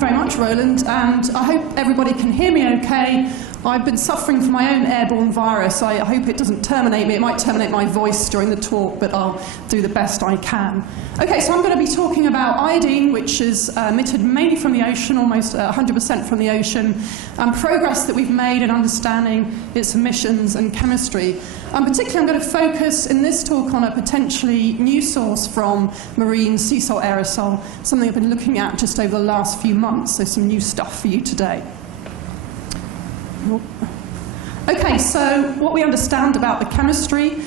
very much, Roland, and I hope everybody can hear me okay. I've been suffering from my own airborne virus. I hope it doesn't terminate me. It might terminate my voice during the talk, but I'll do the best I can. Okay, so I'm going to be talking about iodine, which is emitted mainly from the ocean, almost 100% from the ocean, and progress that we've made in understanding its emissions and chemistry. Particularly, I'm going to focus in this talk on a potentially new source from marine sea salt aerosol, something I've been looking at just over the last few months, so some new stuff for you today. Okay, so what we understand about the chemistry.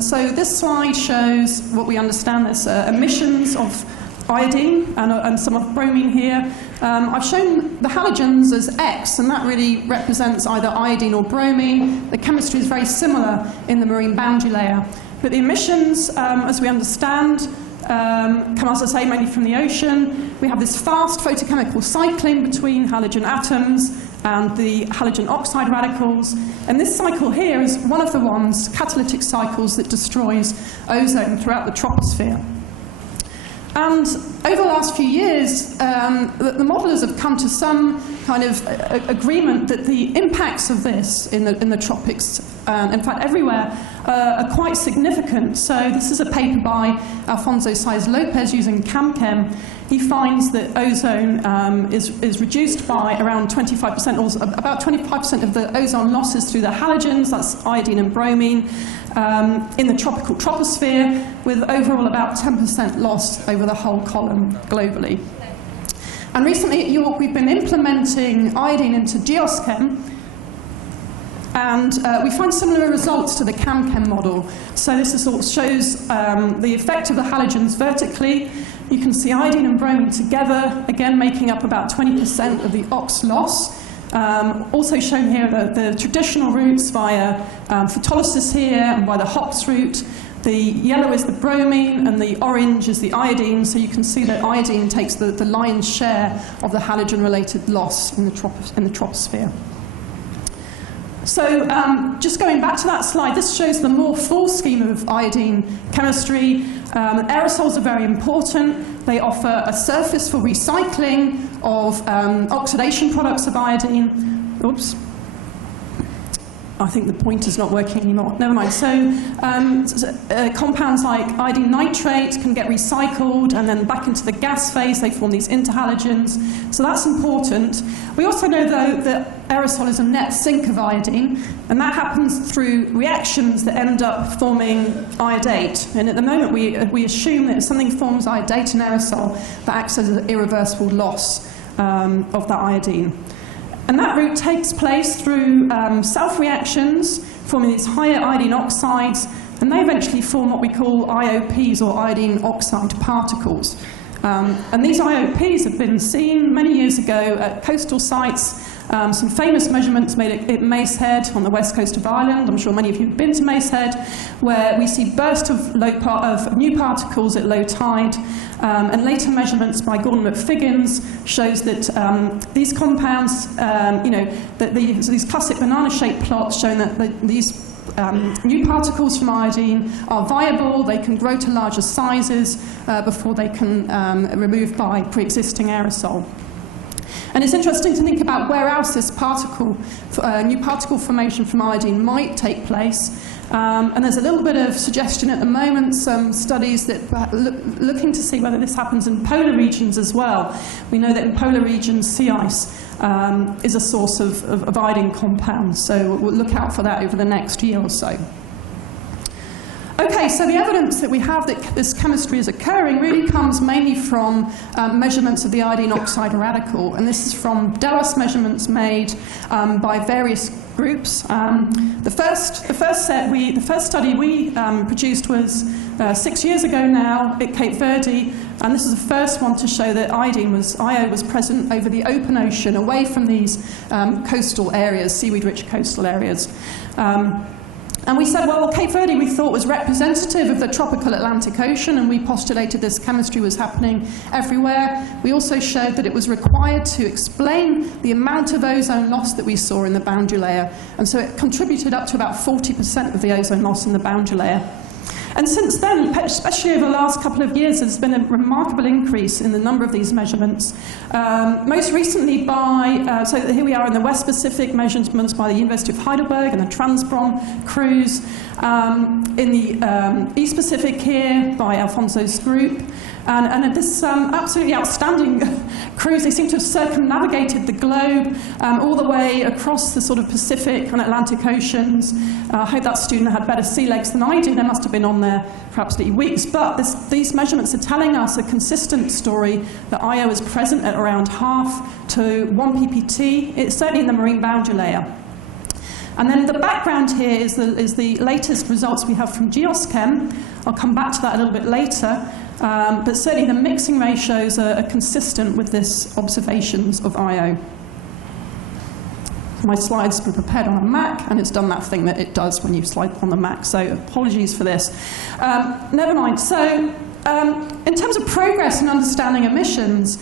So this slide shows what we understand. There's emissions of iodine and some of bromine here. I've shown the halogens as X, and that really represents either iodine or bromine. The chemistry is very similar in the marine boundary layer. But the emissions, as we understand, come, as I say, mainly from the ocean. We have this fast photochemical cycling between halogen atoms and the halogen oxide radicals. And this cycle here is one of the ones, catalytic cycles, that destroys ozone throughout the troposphere. And over the last few years, the modelers have come to some kind of agreement that the impacts of this in the tropics, in fact everywhere, are quite significant. So this is a paper by Alfonso Saez Lopez using CAMChem. He finds that ozone is reduced by around 25%, or about 25% of the ozone losses through the halogens, that's iodine and bromine, in the tropical troposphere, with overall about 10% lost over the whole column globally. And recently at York, we've been implementing iodine into geoschem, and we find similar results to the CAMChem model. So this is sort of shows the effect of the halogens vertically. You can see iodine and bromine together, again making up about 20% of the ox loss. Also shown here the traditional routes via photolysis here and by the Hops route. The yellow is the bromine and the orange is the iodine, so you can see that iodine takes the lion's share of the halogen-related loss in the troposphere. So just going back to that slide, this shows the more full scheme of iodine chemistry. Aerosols are very important. They offer a surface for recycling of oxidation products of iodine. Oops. I think the pointer's not working anymore. Never mind. So compounds like iodine nitrate can get recycled, and then back into the gas phase, they form these interhalogens. So that's important. We also know, though, that aerosol is a net sink of iodine, and that happens through reactions that end up forming iodate. And at the moment, we assume that if something forms iodate in aerosol, that acts as an irreversible loss of that iodine. And that route takes place through self-reactions, forming these higher iodine oxides, and they eventually form what we call IOPs, or iodine oxide particles. And these IOPs have been seen many years ago at coastal sites. Some famous measurements made at Macehead on the west coast of Ireland. I'm sure many of you have been to Macehead, where we see bursts of new particles at low tide. And later measurements by Gordon McFiggins shows that these compounds, these classic banana-shaped plots showing that these new particles from iodine are viable. They can grow to larger sizes before they can removed by pre-existing aerosol. And it's interesting to think about where else this new particle formation from iodine might take place. And there's a little bit of suggestion at the moment, some studies that looking to see whether this happens in polar regions as well. We know that in polar regions, sea ice is a source of iodine compounds, so we'll look out for that over the next year or so. Okay, so the evidence that we have that this chemistry is occurring really comes mainly from measurements of the iodine oxide radical, and this is from DOAS measurements made by various groups. The first study we produced was 6 years ago now at Cape Verde, and this is the first one to show that IO was present over the open ocean, away from these coastal areas, seaweed-rich coastal areas. And we said, well, Cape Verde we thought was representative of the tropical Atlantic Ocean, and we postulated this chemistry was happening everywhere. We also showed that it was required to explain the amount of ozone loss that we saw in the boundary layer. And so it contributed up to about 40% of the ozone loss in the boundary layer. And since then, especially over the last couple of years, there's been a remarkable increase in the number of these measurements. Most recently so here we are in the West Pacific, measurements by the University of Heidelberg and the Transbron crews. In the East Pacific here by Alfonso's group. And this absolutely outstanding cruise, they seem to have circumnavigated the globe all the way across the sort of Pacific and Atlantic Oceans. I hope that student had better sea legs than I do. They must have been on there for absolutely weeks. But these measurements are telling us a consistent story that IO is present at around 0.5 to 1 ppt. It's certainly in the marine boundary layer. And then the background here is the latest results we have from Geoschem. I'll come back to that a little bit later. But certainly the mixing ratios are consistent with this observations of IO. My slides were prepared on a Mac, and it's done that thing that it does when you slide on the Mac, so apologies for this. Never mind. So in terms of progress in understanding emissions,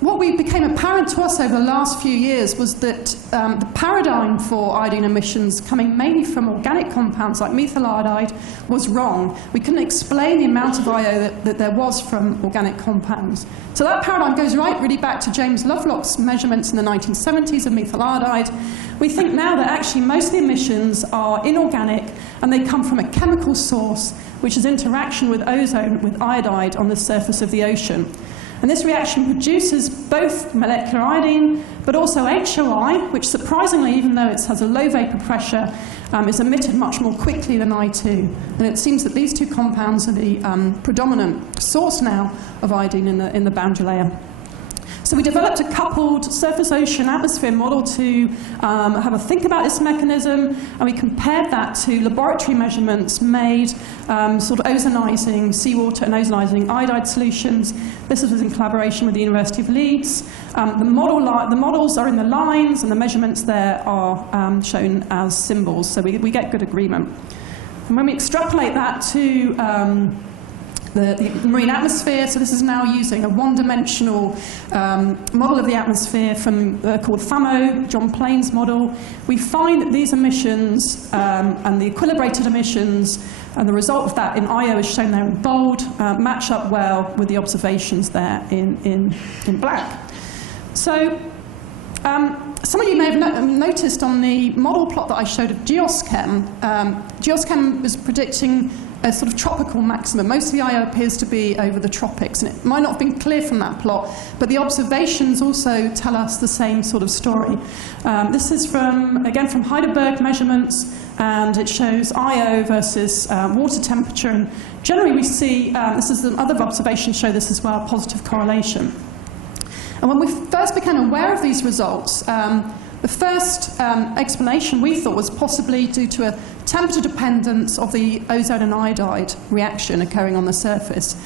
what became apparent to us over the last few years was that the paradigm for iodine emissions coming mainly from organic compounds like methyl iodide was wrong. We couldn't explain the amount of IO that there was from organic compounds. So that paradigm goes really back to James Lovelock's measurements in the 1970s of methyl iodide. We think now that actually most of the emissions are inorganic and they come from a chemical source, which is interaction with ozone with iodide on the surface of the ocean. And this reaction produces both molecular iodine, but also HOI, which surprisingly, even though it has a low vapor pressure, is emitted much more quickly than I2. And it seems that these two compounds are the predominant source now of iodine in the boundary layer. So we developed a coupled surface-ocean-atmosphere model to have a think about this mechanism, and we compared that to laboratory measurements made sort of ozonizing seawater and ozonizing iodide solutions. This was in collaboration with the University of Leeds. The models are in the lines, and the measurements there are shown as symbols, so we get good agreement. And when we extrapolate that to the marine atmosphere, so this is now using a one-dimensional model of the atmosphere called FAMO, John Plain's model. We find that these emissions and the equilibrated emissions and the result of that in IO is shown there in bold, match up well with the observations there in black. So some of you may have noticed on the model plot that I showed of Geoschem, Geoschem was predicting a sort of tropical maximum. Most of the IO appears to be over the tropics, and it might not have been clear from that plot, but the observations also tell us the same sort of story. This is again from Heidelberg measurements, and it shows IO versus water temperature, and generally we see, other observations show this as well, positive correlation. And when we first became aware of these results, the first explanation we thought was possibly due to a temperature dependence of the ozone and iodide reaction occurring on the surface.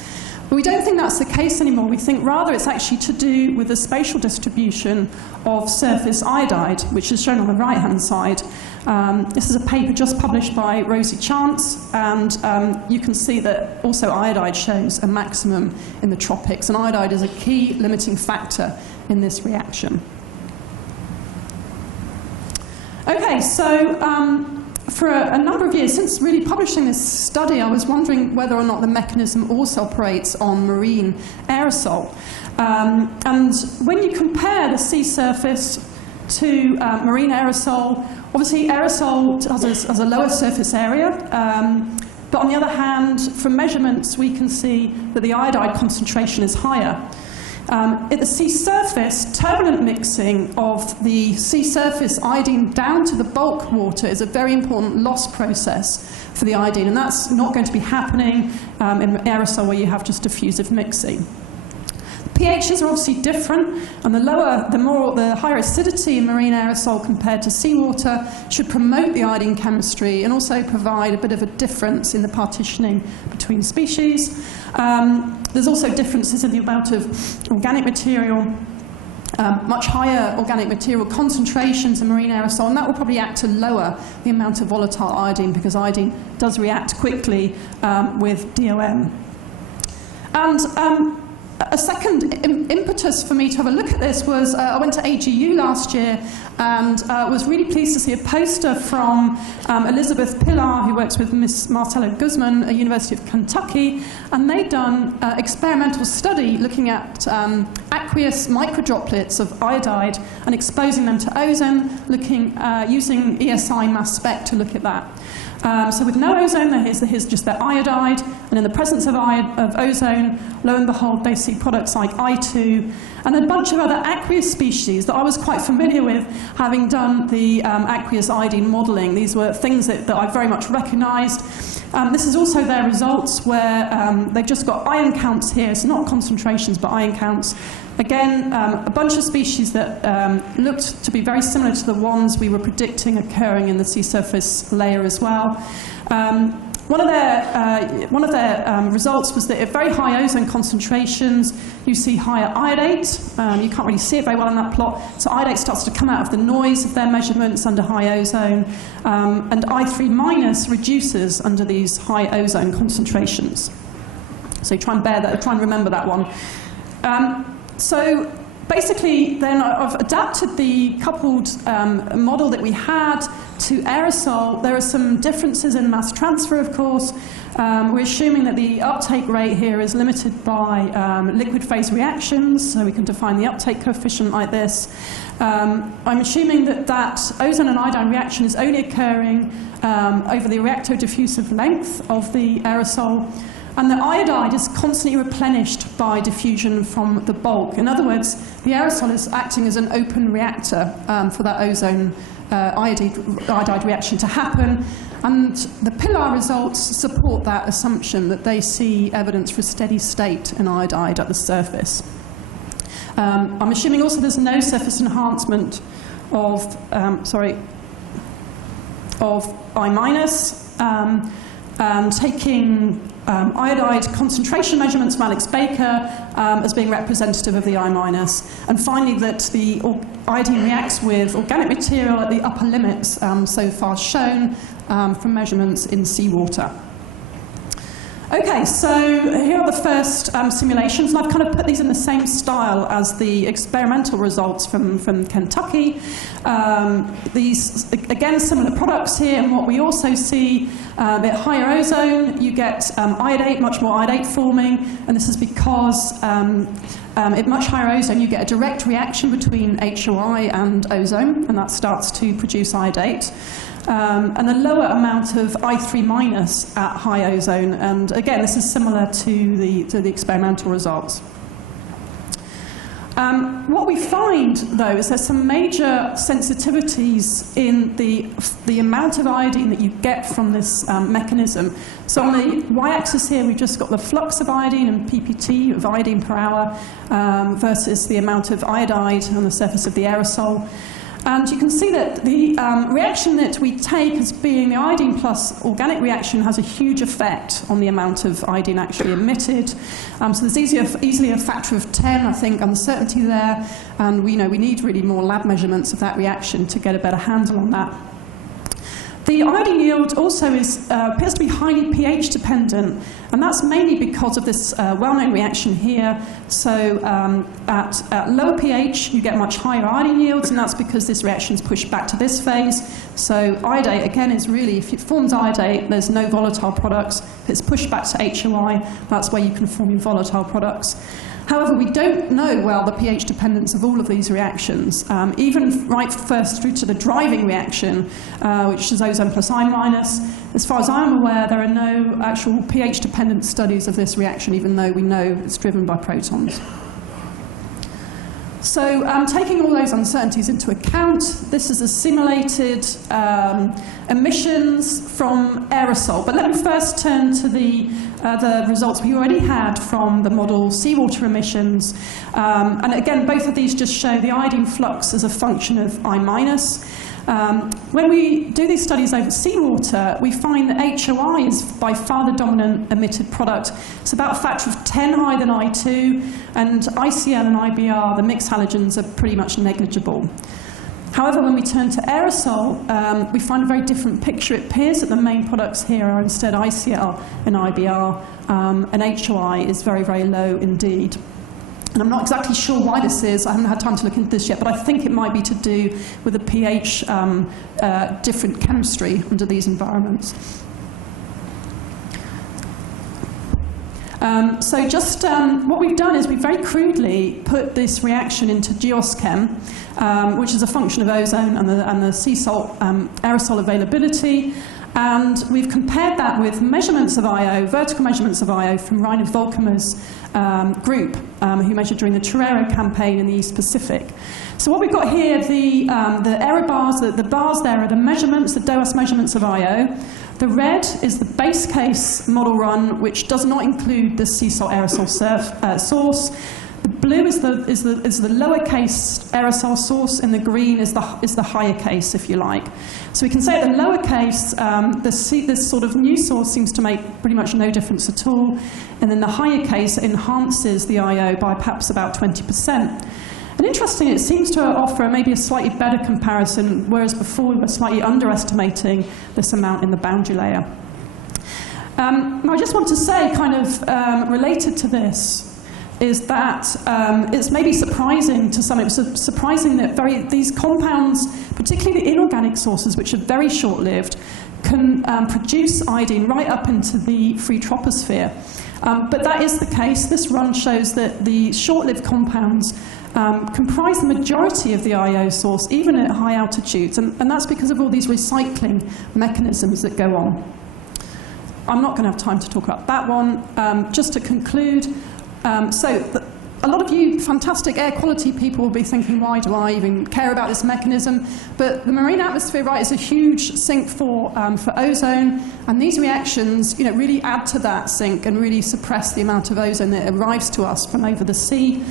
But we don't think that's the case anymore. We think rather it's actually to do with the spatial distribution of surface iodide, which is shown on the right-hand side. This is a paper just published by Rosie Chance, and you can see that also iodide shows a maximum in the tropics, and iodide is a key limiting factor in this reaction. Okay, so for a number of years, since really publishing this study, I was wondering whether or not the mechanism also operates on marine aerosol. And when you compare the sea surface to marine aerosol, obviously aerosol has a lower surface area, but on the other hand, from measurements, we can see that the iodide concentration is higher. At the sea surface, turbulent mixing of the sea surface iodine down to the bulk water is a very important loss process for the iodine, and that's not going to be happening in aerosol where you have just diffusive mixing. The pHs are obviously different, and the higher acidity in marine aerosol compared to seawater should promote the iodine chemistry and also provide a bit of a difference in the partitioning between species. There's also differences in the amount of organic material, much higher organic material concentrations in marine aerosol, and that will probably act to lower the amount of volatile iodine because iodine does react quickly with DOM. And a second impetus for me to have a look at this was I went to AGU last year and was really pleased to see a poster from Elizabeth Pilar, who works with Miss Marcelo Guzman at University of Kentucky, and they'd done experimental study looking at aqueous microdroplets of iodide and exposing them to ozone, using ESI mass spec to look at that. So with no ozone, here's just their iodide, and in the presence of ozone, lo and behold, they see products like I2 and a bunch of other aqueous species that I was quite familiar with, having done the aqueous iodine modelling. These were things that I very much recognised. This is also their results, where they've just got ion counts here. It's not concentrations, but ion counts. Again, a bunch of species that looked to be very similar to the ones we were predicting occurring in the sea surface layer as well. One of their results was that at very high ozone concentrations, you see higher iodate. You can't really see it very well in that plot. So iodate starts to come out of the noise of their measurements under high ozone, and I3- reduces under these high ozone concentrations. So try and remember that one. So basically, then I've adapted the coupled model that we had to aerosol. There are some differences in mass transfer, of course. We're assuming that the uptake rate here is limited by liquid phase reactions, so we can define the uptake coefficient like this. I'm assuming that ozone and iodine reaction is only occurring over the reactodiffusive length of the aerosol. And the iodide is constantly replenished by diffusion from the bulk. In other words, the aerosol is acting as an open reactor for that ozone iodide reaction to happen. And the Pilar results support that assumption, that they see evidence for steady state in iodide at the surface. I'm assuming also there's no surface enhancement of I-, taking iodide concentration measurements from Alex Baker as being representative of the I-. And finally, that the iodine reacts with organic material at the upper limits so far shown from measurements in seawater. Okay, so here are the first simulations, and I've kind of put these in the same style as the experimental results from Kentucky. These, again, similar products here, and what we also see, at higher ozone, you get iodate, much more iodate forming, and this is because at much higher ozone, you get a direct reaction between HOI and ozone, and that starts to produce iodate. And a lower amount of I3- at high ozone, and again, this is similar to the experimental results. What we find, though, is there's some major sensitivities in the amount of iodine that you get from this mechanism. So on the y-axis here, we've just got the flux of iodine and PPT of iodine per hour versus the amount of iodide on the surface of the aerosol. And you can see that the reaction that we take as being the iodine plus organic reaction has a huge effect on the amount of iodine actually emitted. So there's easily a factor of 10, I think, uncertainty there. And we know we need really more lab measurements of that reaction to get a better handle on that. The iodine yield also appears to be highly pH dependent, and that's mainly because of this well-known reaction here. So at lower pH, you get much higher iodine yields, and that's because this reaction is pushed back to this phase. So iodate, again, is really, if it forms iodate, there's no volatile products. If it's pushed back to HOI, that's where you can form your volatile products. However, we don't know well the pH dependence of all of these reactions, even right first through to the driving reaction, which is ozone plus I-. As far as I'm aware, there are no actual pH dependent studies of this reaction, even though we know it's driven by protons. So taking all those uncertainties into account, this is a simulated emissions from aerosol. But let me first turn to the results we already had from the model seawater emissions. And again, both of these just show the iodine flux as a function of I-. When we do these studies over seawater, we find that HOI is by far the dominant emitted product. It's about a factor of 10 higher than I2, and ICL and IBR, the mixed halogens, are pretty much negligible. However, when we turn to aerosol, we find a very different picture. It appears that the main products here are instead ICL and IBR, and HOI is very, very low indeed. And I'm not exactly sure why this is. I haven't had time to look into this yet, but I think it might be to do with the pH different chemistry under these environments. So just what we've done is we've very crudely put this reaction into geoschem, which is a function of ozone and the sea salt aerosol availability. And we've compared that with measurements of IO, vertical measurements of IO from Rainer Volkamer's group, who measured during the Torero campaign in the East Pacific. So what we've got here, the error bars, the bars there are the measurements, the DOAS measurements of IO. The red is the base case model run, which does not include the sea salt aerosol source. The blue is the lowercase aerosol source, and the green is the higher case, if you like. So we can say at the lower case, this sort of new source seems to make pretty much no difference at all, and then the higher case enhances the IO by perhaps about 20%. And interestingly, it seems to offer maybe a slightly better comparison, whereas before we were slightly underestimating this amount in the boundary layer. I just want to say, kind of related to this, is that it's maybe surprising to some. It was surprising that these compounds, particularly the inorganic sources, which are very short-lived, can produce iodine right up into the free troposphere. But that is the case. This run shows that the short-lived compounds comprise the majority of the IO source, even at high altitudes, and that's because of all these recycling mechanisms that go on. I'm not going to have time to talk about that one. Just to conclude, a lot of you fantastic air quality people will be thinking, why do I even care about this mechanism? But the marine atmosphere, right, is a huge sink for ozone, and these reactions, really add to that sink and really suppress the amount of ozone that arrives to us from over the sea.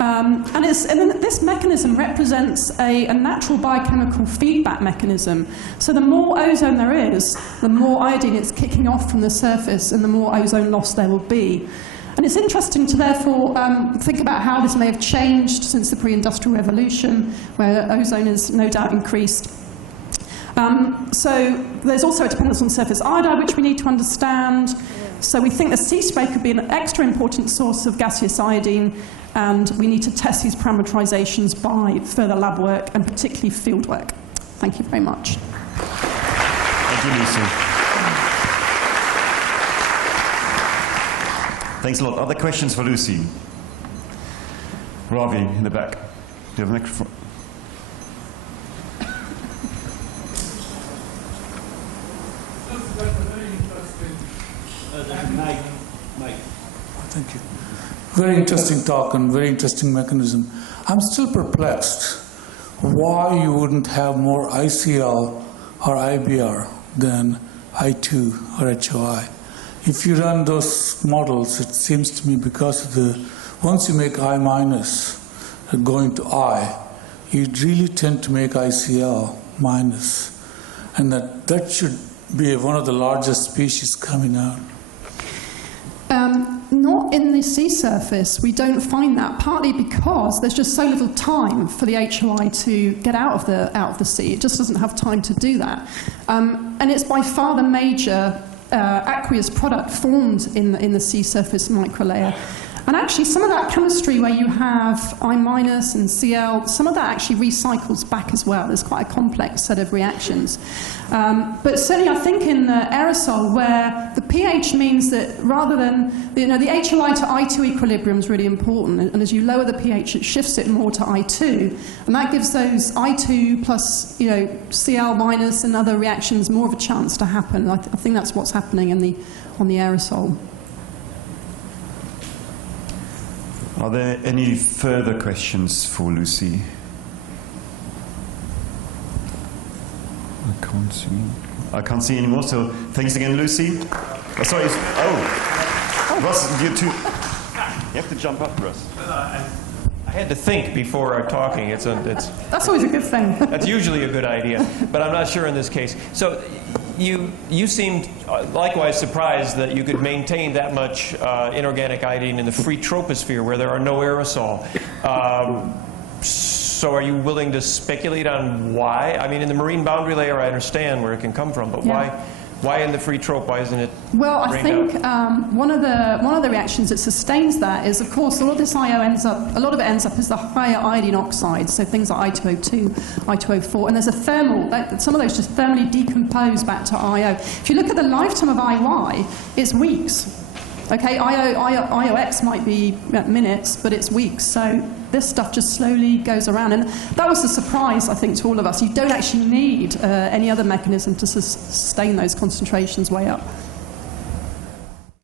And this mechanism represents a natural biochemical feedback mechanism. So the more ozone there is, the more iodine it's kicking off from the surface, and the more ozone loss there will be. And it's interesting to therefore think about how this may have changed since the pre-industrial revolution, where ozone is no doubt increased. So there's also a dependence on surface iodide, which we need to understand. So we think the sea spray could be an extra important source of gaseous iodine, and we need to test these parameterizations by further lab work and particularly field work. Thank you very much. Thank you, Lucy. Thanks a lot. Other questions for Lucy? Ravi in the back. Do you have a microphone? Thank you. Very interesting talk and very interesting mechanism. I'm still perplexed why you wouldn't have more ICL or IBR than I2 or HOI. If you run those models, it seems to me because of once you make I minus going to I, you really tend to make ICL minus, and that should be one of the largest species coming out. Not in the sea surface. We don't find that, partly because there's just so little time for the HOI to get out of the sea. It just doesn't have time to do that. And it's by far the major aqueous product formed in the sea surface microlayer. And actually, some of that chemistry where you have I minus and Cl, some of that actually recycles back as well. There's quite a complex set of reactions. But certainly, I think in the aerosol, where the pH means that rather than, the HOI to I2 equilibrium is really important. And as you lower the pH, it shifts it more to I2. And that gives those I2 plus, Cl minus and other reactions more of a chance to happen. I think that's what's happening on the aerosol. Are there any further questions for Lucy? I can't see any more, so thanks again, Lucy. Oh, sorry. Russ, you too. You have to jump up, Russ. I had to think before talking. That's always a good thing. That's usually a good idea, but I'm not sure in this case. So you seemed likewise surprised that you could maintain that much inorganic iodine in the free troposphere where there are no aerosol. So are you willing to speculate on why? I mean, in the marine boundary layer, I understand where it can come from, but why Why in the free trope? Why isn't it? Well, I drained think out? one of the reactions that sustains that is, of course, a lot of this IO ends up. A lot of it ends up as the higher iodine oxides, so things like I2O2, I2O4, and there's a thermal. Some of those just thermally decompose back to IO. If you look at the lifetime of IY, it's weeks. Okay, IOX might be minutes, but it's weeks. So this stuff just slowly goes around. And that was a surprise, I think, to all of us. You don't actually need any other mechanism to sustain those concentrations way up.